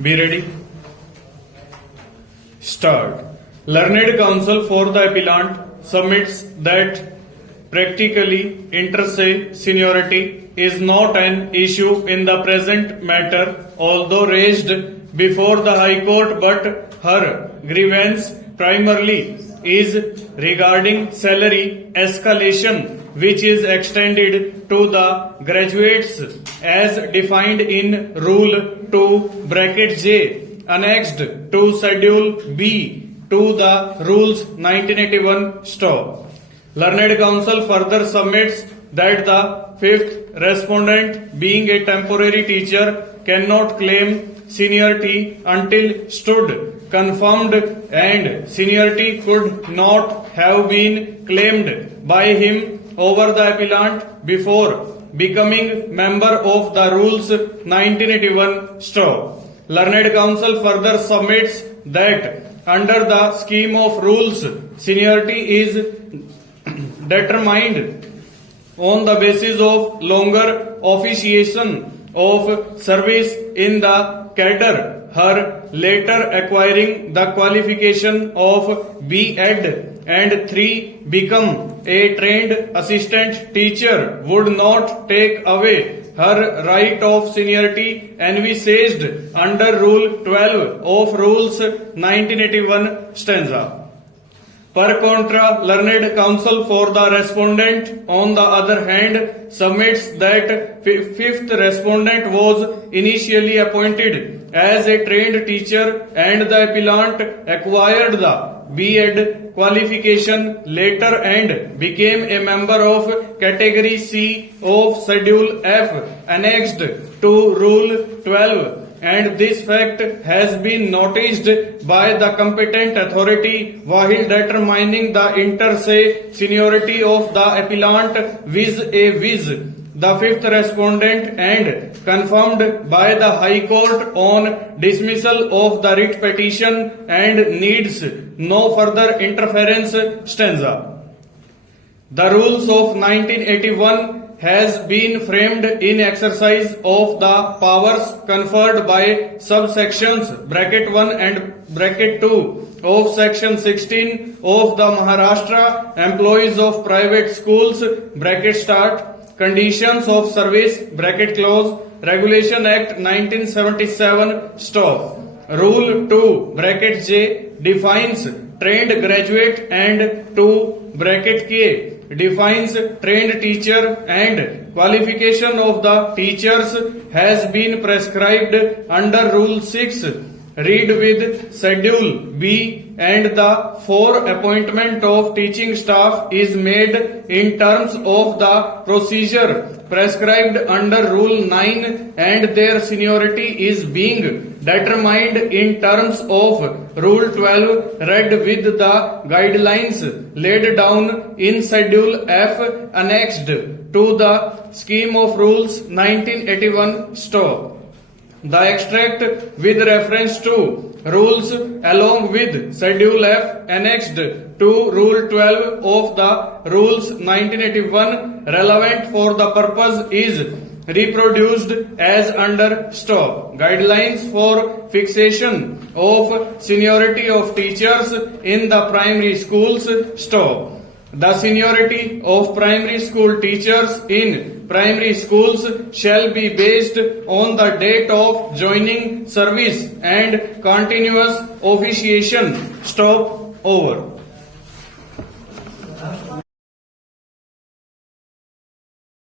Be ready. Start. Learned Counsel for the Appellant submits that practically inter se seniority is not an issue in the present matter, although raised before the High Court, but her grievance primarily is regarding salary escalation, which is extended to the graduates as defined in Rule 2 bracket J annexed to Schedule B to the Rules 1981 stop. Learned Counsel further submits that the fifth respondent, being a temporary teacher, cannot claim seniority until stood confirmed, and seniority could not have been claimed by him over the appellant before becoming member of the Rules 1981 stop. Learned Counsel further submits that under the scheme of rules, seniority is determined on the basis of longer officiation of service in the cadre, her later acquiring the qualification of B.Ed, and 3. become a trained assistant teacher would not take away her right of seniority envisaged under Rule 12 of Rules 1981 stanza. Per contra, Learned Counsel for the respondent, on the other hand, submits that fifth respondent was initially appointed as a trained teacher and the appellant acquired the B.Ed qualification later and became a member of Category C of Schedule F annexed to Rule 12. And this fact has been noticed by the competent authority while determining the inter se seniority of the appellant vis-a-vis the fifth respondent and confirmed by the High Court on dismissal of the writ petition and needs no further interference stanza. The rules of 1981 has been framed in exercise of the powers conferred by subsections bracket 1 and bracket 2 of section 16 of the Maharashtra Employees of Private Schools bracket start Conditions of Service bracket close Regulation Act 1977 stop. Rule 2 bracket J defines trained graduate and 2 bracket K defines trained teacher and qualification of the teachers has been prescribed under Rule 6. Read with Schedule B, and the for appointment of teaching staff is made in terms of the procedure prescribed under Rule 9 and their seniority is being determined in terms of Rule 12 read with the guidelines laid down in Schedule F annexed to the Scheme of Rules 1981 stop. The extract with reference to rules along with Schedule F annexed to Rule 12 of the Rules 1981 relevant for the purpose is reproduced as under stop. Guidelines for fixation of seniority of teachers in the primary schools stop. The seniority of primary school teachers in primary schools shall be based on the date of joining service and continuous officiation. Stop over.